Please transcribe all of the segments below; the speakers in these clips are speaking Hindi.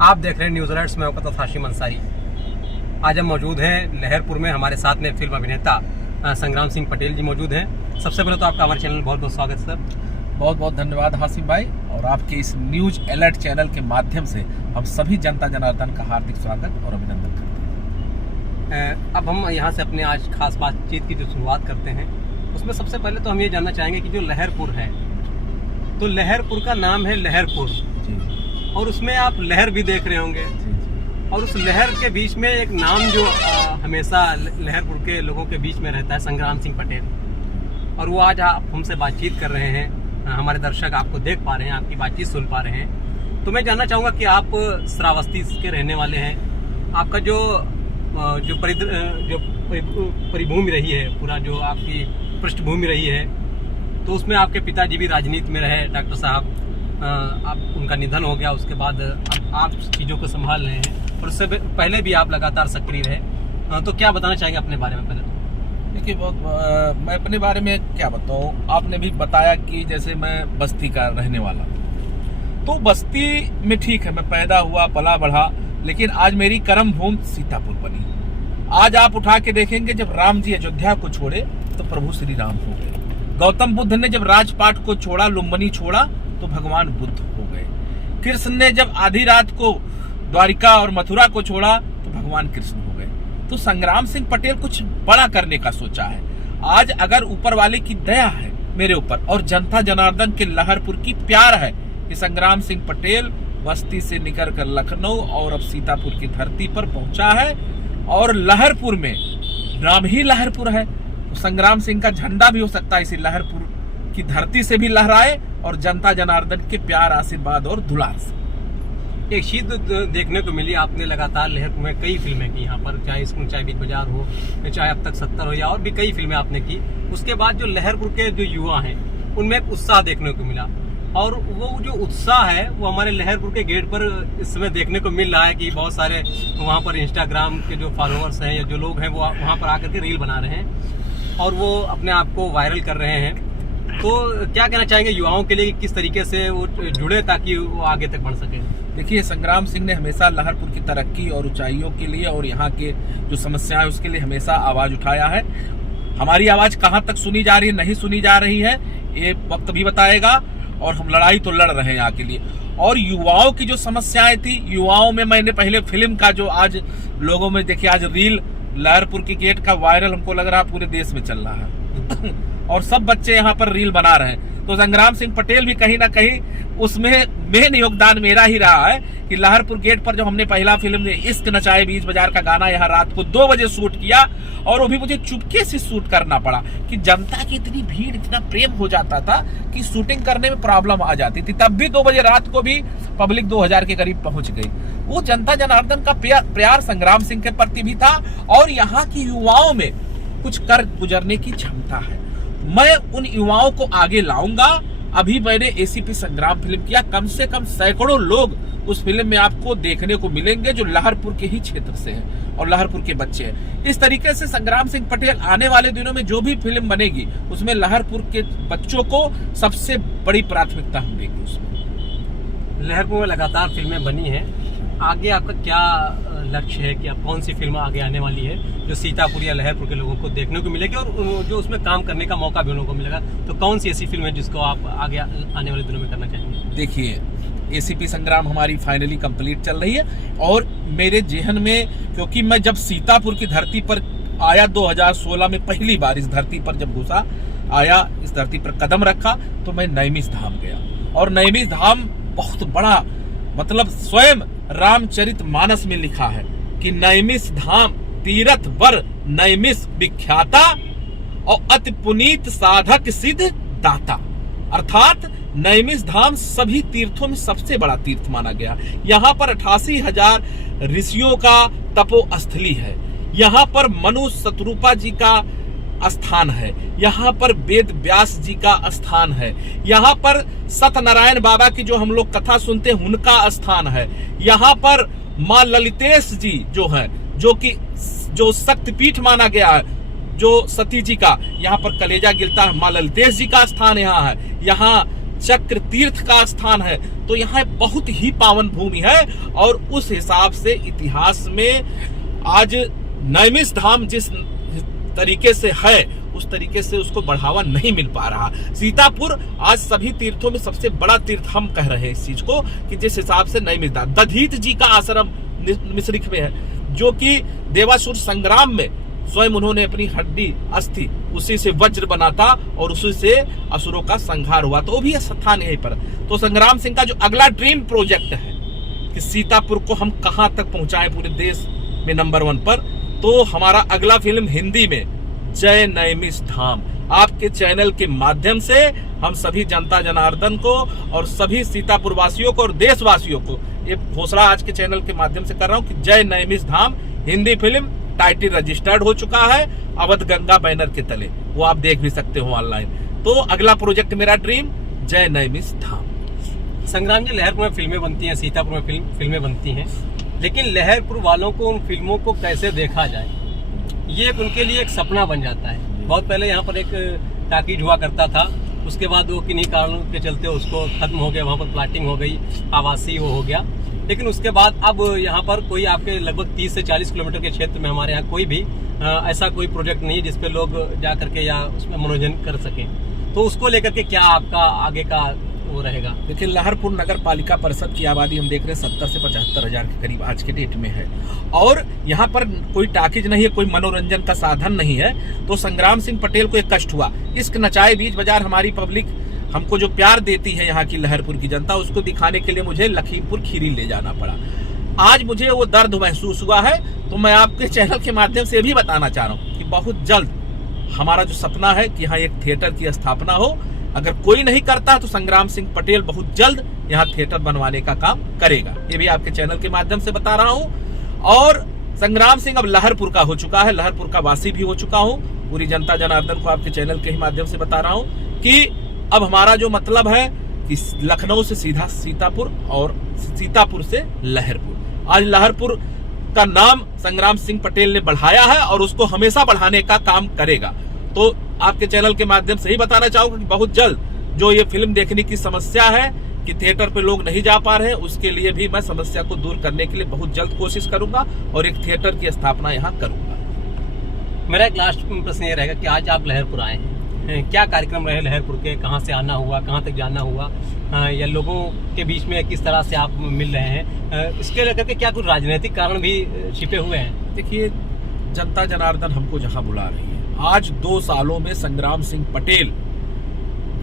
आप देख रहे हैं न्यूज अलर्ट्स में वक़्त हाशिम अंसारी। आज हम मौजूद हैं लहरपुर में। हमारे साथ में फिल्म अभिनेता संग्राम सिंह पटेल जी मौजूद हैं। सबसे पहले तो आपका हमारे चैनल में बहुत बहुत स्वागत सर। बहुत बहुत धन्यवाद हासिम भाई, और आपके इस न्यूज अलर्ट चैनल के माध्यम से हम सभी जनता जनार्दन का हार्दिक स्वागत और अभिनंदन करते हैं। अब हम यहाँ से अपने आज खास बातचीत की जो शुरुआत करते हैं, उसमें सबसे पहले तो हम ये जानना चाहेंगे कि जो लहरपुर है, तो लहरपुर का नाम है लहरपुर, और उसमें आप लहर भी देख रहे होंगे, और उस लहर के बीच में एक नाम जो हमेशा लहरपुर के लोगों के बीच में रहता है, संग्राम सिंह पटेल। और वो आज आप हमसे बातचीत कर रहे हैं, हमारे दर्शक आपको देख पा रहे हैं, आपकी बातचीत सुन पा रहे हैं। तो मैं जानना चाहूँगा कि आप श्रावस्ती के रहने वाले हैं। आपका जो परिभूमि रही है, पूरा जो आपकी पृष्ठभूमि रही है, तो उसमें आपके पिताजी भी राजनीति में रहे, डॉक्टर साहब। अब उनका निधन हो गया, उसके बाद अब आप चीज़ों को संभाल रहे हैं, और उससे पहले भी आप लगातार सक्रिय रहे। तो क्या बताना चाहेंगे अपने बारे में? पहले तो देखिए, मैं अपने बारे में क्या बताऊं। आपने भी बताया कि जैसे मैं बस्ती का रहने वाला, तो बस्ती में ठीक है, मैं पैदा हुआ पला बढ़ा, लेकिन आज मेरी कर्म भूमि सीतापुर बनी। आज आप उठा के देखेंगे, जब राम जी अयोध्या को छोड़े तो प्रभु श्री राम हो गए। गौतम बुद्ध ने जब राजपाट को छोड़ा, लुम्बिनी छोड़ा, तो भगवान बुद्ध हो गए। कृष्ण ने जब आधी रात को द्वारिका और मथुरा को छोड़ा, तो भगवान कृष्ण हो गए। तो संग्राम सिंह पटेल कुछ बड़ा करने का सोचा है। आज अगर ऊपर वाले की दया है मेरे ऊपर, और जनता जनार्दन के लहरपुर की प्यार है कि संग्राम सिंह पटेल बस्ती से निकल कर लखनऊ और अब सीतापुर की धरती पर पहुंचा है, और लहरपुर में नाम ही लहरपुर है, तो संग्राम सिंह का झंडा भी हो सकता है इसी लहरपुर की धरती से भी लहराए, और जनता जनार्दन के प्यार, आशीर्वाद और दुलार से। एक चीज देखने को मिली, आपने लगातार लहरपुर में कई फिल्में की यहाँ पर, चाहे स्कूल, चाहे बीच बाजार हो, चाहे अब तक 70 हो, या और भी कई फिल्में आपने की। उसके बाद जो लहरपुर के जो युवा हैं, उनमें एक उत्साह देखने को मिला, और वो जो उत्साह है वो हमारे लहरपुर के गेट पर इस समय देखने को मिल रहा है कि बहुत सारे वहाँ पर इंस्टाग्राम के जो फॉलोअर्स हैं या जो लोग हैं, वो वहाँ पर आकर के रील बना रहे हैं और वो अपने आप को वायरल कर रहे हैं। तो क्या कहना चाहेंगे युवाओं के लिए कि किस तरीके से वो जुड़े ताकि वो आगे तक बढ़ सके? देखिए, संग्राम सिंह ने हमेशा लहरपुर की तरक्की और ऊंचाइयों के लिए और यहाँ के जो समस्याएं उसके लिए हमेशा आवाज उठाया है। हमारी आवाज कहाँ तक सुनी जा रही है, नहीं सुनी जा रही है, ये वक्त भी बताएगा, और हम लड़ाई तो लड़ रहे हैं यहाँ के लिए। और युवाओं की जो समस्याएं थी, युवाओं में मैंने पहले फिल्म का जो आज लोगों में देखिए, आज रील लहरपुर की गेट का वायरल हमको लग रहा पूरे देश में चल रहा है और सब बच्चे यहाँ पर रील बना रहे हैं। तो संग्राम सिंह पटेल भी कहीं ना कहीं उसमें मेन योगदान मेरा ही रहा है कि लहरपुर गेट पर जो हमने पहला फिल्म इश्क नचाए बीच बाजार का गाना यहाँ रात को 2 बजे शूट किया, और वो भी मुझे चुपके से शूट करना पड़ा कि जनता की इतनी भीड़, इतना प्रेम हो जाता था कि शूटिंग करने में प्रॉब्लम आ जाती थी। तब भी 2 बजे रात को भी पब्लिक 2000 के करीब पहुंच गई। वो जनता जनार्दन का प्यार संग्राम सिंह के प्रति भी था, और यहाँ की युवाओं में कुछ कर गुजरने की क्षमता है। मैं उन युवाओं को आगे लाऊंगा। अभी मैंने एसीपी संग्राम फिल्म किया, कम से कम सैकड़ों लोग उस फिल्म में आपको देखने को मिलेंगे जो लहरपुर के ही क्षेत्र से हैं और लहरपुर के बच्चे हैं। इस तरीके से संग्राम सिंह पटेल आने वाले दिनों में जो भी फिल्म बनेगी, उसमें लहरपुर के बच्चों को सबसे बड़ी प्राथमिकता हम देंगे। उसमें लहरपुर में लगातार फिल्में बनी हैं, आगे आपका क्या लक्ष्य है कि अब कौन सी फिल्म आगे आने वाली है जो सीतापुर या लहरपुर के लोगों को देखने को मिलेगी और जो उसमें काम करने का मौका भी उन लोगों को मिलेगा? तो कौन सी ऐसी फिल्म है जिसको आप आगे आने वाले दिनों में करना चाहेंगे? देखिए, एसीपी संग्राम हमारी फाइनली कंप्लीट चल रही है, और मेरे जेहन में, क्योंकि मैं जब सीतापुर की धरती पर आया 2016 में पहली बार इस धरती पर जब घुसा आया, इस धरती पर कदम रखा, तो मैं नैमिष धाम गया। और नैमिष धाम बहुत बड़ा, मतलब स्वयं रामचरितमानस में लिखा है कि नैमिष धाम तीरथ वर नैमिष विख्याता और अति पुनीत साधक सिद्ध दाता। अर्थात नैमिष धाम सभी तीर्थों में सबसे बड़ा तीर्थ माना गया। यहाँ पर 88,000 ऋषियों का तपोस्थली है। यहाँ पर मनु शतरूपा जी का स्थान है। यहाँ पर वेद व्यास जी का स्थान है। यहाँ पर सत्यनारायण बाबा की जो हम लोग कथा सुनते हैं उनका स्थान है। यहाँ पर माँ ललितेश जी जो है, जो शक्तिपीठ माना गया है, जो सती जी का, यहाँ पर कलेजा गिरता है, माँ ललितेश जी का स्थान यहाँ है। यहाँ चक्र तीर्थ का स्थान है, तो यहाँ बहुत ही पावन भूमि है। और उस हिसाब से इतिहास में आज नैमिष धाम जिस तरीके से है, उस तरीके से उसको बढ़ावा नहीं मिल पा रहा। सीतापुर आज सभी तीर्थों में सबसे बड़ा तीर्थ हम कह रहे हैं इस चीज को, कि जिस हिसाब से नैमिष धाम, दधीच जी का आश्रम मिश्रिख में है, जो कि देवासुर संग्राम में स्वयं उन्होंने अपनी हड्डी अस्थि उसी से वज्र बना था और उसी से असुरों का संहार हुआ, तो वो भी स्थान यहीं पर। तो संग्राम सिंह का जो अगला ड्रीम प्रोजेक्ट है कि सीतापुर को हम कहां तक पहुंचाएं पूरे देश में नंबर 1 पर, तो हमारा अगला फिल्म हिंदी में जय नैमिष धाम आपके चैनल के माध्यम से हम सभी जनता जनार्दन को और सभी सीतापुर वासियों को और देशवासियों को ये घोषणा आज के चैनल के माध्यम से कर रहा हूं कि जय नैमिष धाम हिंदी फिल्म टाइटल रजिस्टर्ड हो चुका है अवध गंगा बैनर के तले, वो आप देख भी सकते हो ऑनलाइन। तो अगला प्रोजेक्ट मेरा ड्रीम जय नैमिष धाम। संग्राम जी, लहरपुर में फिल्में बनती हैं, सीतापुर में फिल्में बनती हैं, लेकिन लहरपुर वालों को उन फिल्मों को कैसे देखा जाए, ये उनके लिए एक सपना बन जाता है। बहुत पहले यहाँ पर एक टाकीज हुआ करता था, उसके बाद वो किन्हीं कारणों के चलते उसको खत्म हो गया, वहाँ पर प्लाटिंग हो गई, आवासीय वो हो गया। लेकिन उसके बाद अब यहाँ पर कोई आपके लगभग 30 से 40 किलोमीटर के क्षेत्र में हमारे यहाँ कोई भी ऐसा कोई प्रोजेक्ट नहीं है जिसपे लोग जा करके या उसमें मनोरंजन कर सकें। तो उसको लेकर के क्या आपका आगे का वो रहेगा? देखिए, लहरपुर नगर पालिका परिषद की आबादी हम देख रहे हैं 70 से 75 हजार के करीब आज के डेट में है, और यहाँ पर कोई टाकीज नहीं है, कोई मनोरंजन का साधन नहीं है। तो संग्राम सिंह पटेल को एक कष्ट हुआ, इश्क नचाए बीच बाजार हमारी पब्लिक हमको जो प्यार देती है यहाँ की लहरपुर की जनता, उसको दिखाने के लिए मुझे लखीमपुर खीरी ले जाना पड़ा। आज मुझे वो दर्द महसूस हुआ है, तो मैं आपके चैनल के माध्यम से भी बताना चाह रहा हूँ कि बहुत जल्द हमारा जो सपना है कि यहाँ एक थिएटर की स्थापना हो। अगर कोई नहीं करता तो संग्राम सिंह पटेल बहुत जल्द यहाँ थिएटर बनवाने का काम करेगा, ये भी आपके चैनल के माध्यम से बता रहा हूँ। और संग्राम सिंह अब लहरपुर का हो चुका है, लहरपुर का वासी भी हो चुका हूँ। पूरी जनता जनार्दन को आपके चैनल के ही माध्यम से बता रहा हूँ कि अब हमारा जो मतलब है कि लखनऊ से सीधा सीतापुर और सीतापुर से लहरपुर। आज लहरपुर का नाम संग्राम सिंह पटेल ने बढ़ाया है और उसको हमेशा बढ़ाने का काम करेगा। तो आपके चैनल के माध्यम से ही बताना चाहूंगा कि बहुत जल्द जो ये फिल्म देखने की समस्या है कि थिएटर पे लोग नहीं जा पा रहे हैं, उसके लिए भी मैं समस्या को दूर करने के लिए बहुत जल्द कोशिश करूंगा और एक थिएटर की स्थापना यहाँ करूंगा। मेरा एक लास्ट प्रश्न ये रहेगा कि आज आप लहरपुर आए हैं, क्या कार्यक्रम रहे लहरपुर के, कहाँ से आना हुआ, कहाँ तक जाना हुआ, या लोगों के बीच में किस तरह से आप मिल रहे हैं, इसके लेकर के क्या कुछ राजनीतिक कारण भी छिपे हुए हैं? देखिए, जनता जनार्दन हमको जहाँ बुला रही है, आज 2 सालों में संग्राम सिंह पटेल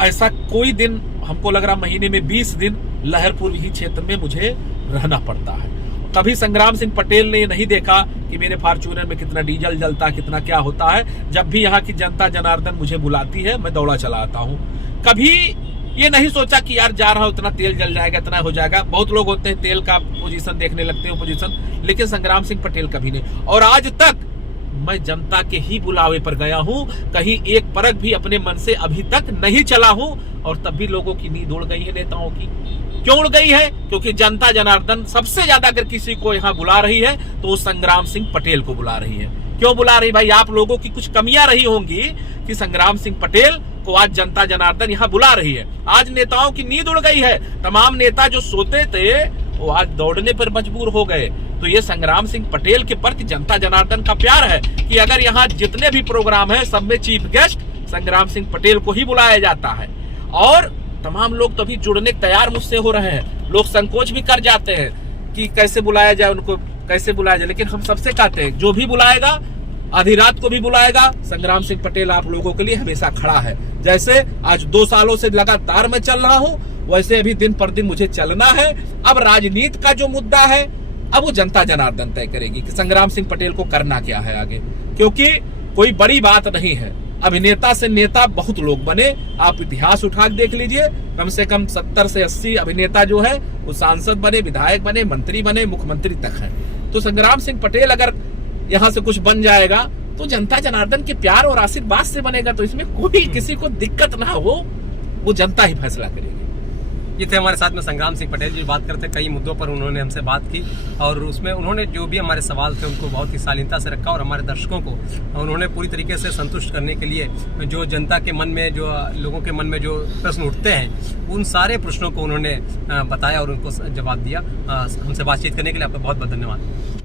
ऐसा कोई दिन हमको लग रहा महीने में 20 दिन लहरपुर ही क्षेत्र में मुझे रहना पड़ता है। कभी संग्राम सिंह पटेल ने ये नहीं देखा कि मेरे फॉर्च्यूनर में कितना डीजल जलता है, कितना क्या होता है। जब भी यहाँ की जनता जनार्दन मुझे बुलाती है, मैं दौड़ा चला आता हूँ। कभी ये नहीं सोचा कि यार जा रहा हूँ इतना तेल जल जाएगा, इतना हो जाएगा। बहुत लोग होते हैं तेल का पोजीशन देखने लगते हैं, पोजीशन, लेकिन संग्राम सिंह पटेल कभी नहीं। और आज तक मैं जनता के ही बुलावे पर गया हूँ, कहीं एक परख भी अपने मन से अभी तक नहीं चला हूँ। और तब भी लोगों की नींद उड़ गई है नेताओं की। क्यों उड़ गई है? क्योंकि जनता जनार्दन सबसे ज्यादा अगर किसी को यहाँ बुला रही है तो वो संग्राम सिंह पटेल को बुला रही है। क्यों बुला रही? भाई, आप लोगों की कुछ कमियां रही होंगी कि संग्राम सिंह पटेल को आज जनता जनार्दन यहाँ बुला रही है। आज नेताओं की नींद उड़ गई है, तमाम नेता जो सोते थे वो आज दौड़ने पर मजबूर हो गए। तो ये संग्राम सिंह पटेल के प्रति जनता जनार्दन का प्यार है कि अगर यहाँ जितने भी प्रोग्राम है सब में चीफ गेस्ट संग्राम सिंह पटेल को ही बुलाया जाता है। और तमाम लोग तो अभी जुड़ने तैयार मुझसे हो रहे हैं। लोग संकोच भी कर जाते हैं कि कैसे बुलाया जाए, उनको कैसे बुलाया जाए, लेकिन हम सबसे कहते हैं जो भी बुलाएगा, आधी रात को भी बुलाएगा, संग्राम सिंह पटेल आप लोगों के लिए हमेशा खड़ा है। जैसे आज 2 सालों से लगातार मैं चल रहा हूँ, वैसे अभी दिन पर दिन मुझे चलना है। अब राजनीति का जो मुद्दा है, अब वो जनता जनार्दन तय करेगी कि संग्राम सिंह पटेल को करना क्या है आगे, क्योंकि कोई बड़ी बात नहीं है। अभिनेता से नेता बहुत लोग बने, आप इतिहास उठा के देख लीजिए, कम से कम 70 से 80 अभिनेता जो है वो सांसद बने, विधायक बने, मंत्री बने, मुख्यमंत्री तक है। तो संग्राम सिंह पटेल अगर यहाँ से कुछ बन जाएगा तो जनता जनार्दन के प्यार और आशीर्वाद से बनेगा। तो इसमें कोई किसी को दिक्कत ना हो, वो जनता ही फैसला करेगी। ये थे हमारे साथ में संग्राम सिंह पटेल जी। बात करते कई मुद्दों पर उन्होंने हमसे बात की और उसमें उन्होंने जो भी हमारे सवाल थे उनको बहुत ही शालीनता से रखा और हमारे दर्शकों को उन्होंने पूरी तरीके से संतुष्ट करने के लिए जो जनता के मन में, जो लोगों के मन में जो प्रश्न उठते हैं, उन सारे प्रश्नों को उन्होंने बताया और उनको जवाब दिया। हमसे बातचीत करने के लिए आपका बहुत बहुत धन्यवाद।